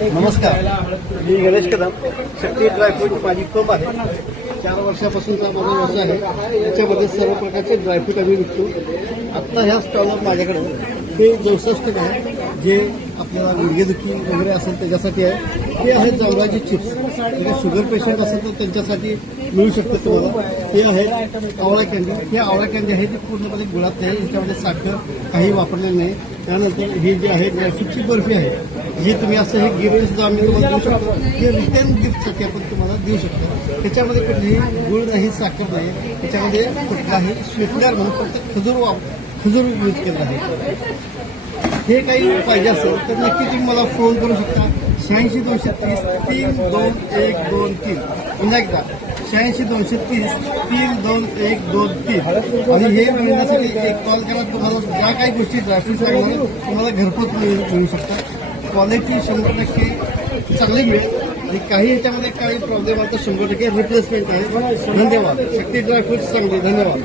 नमस्कार, मी गणेश कदम. शक्ती ड्रायफ्रूट माझी फर्म आहे. 4 वर्षापासूनचा माझा व्यवसाय आहे. याच्यामध्ये सर्व प्रकारचे ड्रायफ्रूट आम्ही विकतो. आत्ता ह्या स्टॉलवर माझ्याकडे हे 64 आहे, जे आपल्याला गुडघेदुखी वगैरे असेल त्याच्यासाठी आहे. हे आहेत जांभळाचे चिप्स, म्हणजे शुगर पेशंट असेल तर त्यांच्यासाठी मिळू शकतं तुम्हाला. हे आहेत आवळा कँडी. हे आवळा कँडी आहे, ती पूर्णपणे गुळात आहे. याच्यामध्ये साखर काही वापरलेलं नाही. त्यानंतर ही जी आहे ड्रायफ्रूटची बर्फी आहे, जी तुम्ही असं हे गिफ्ट सुद्धा आम्ही तुम्हाला देऊ शकतो. हे रिटर्न गिफ्टसाठी आपण तुम्हाला देऊ शकतो. त्याच्यामध्ये कुठलीही गुळ नाही, साखर नाही. त्याच्यामध्ये कुठलाही स्वीटनर म्हणून फक्त खजूर यूज केला आहे. हे काही पाहिजे असेल तर नक्की तुम्ही मला फोन करू शकता. 86 230 32123. पुन्हा एकदा 86 230 32123. आणि हे मिळण्यासाठी एक कॉल करा. तुम्हाला ज्या काही गोष्टी ड्रायफ्रूट लागणार तुम्हाला घरपोच मिळू शकतात. क्वालिटी 100% चांगली मिळेल. आणि काही याच्यामध्ये काही प्रॉब्लेम आला तर 100% रिप्लेसमेंट आहे. धन्यवाद. शक्ती ड्रायफ्रूट चांगली. धन्यवाद.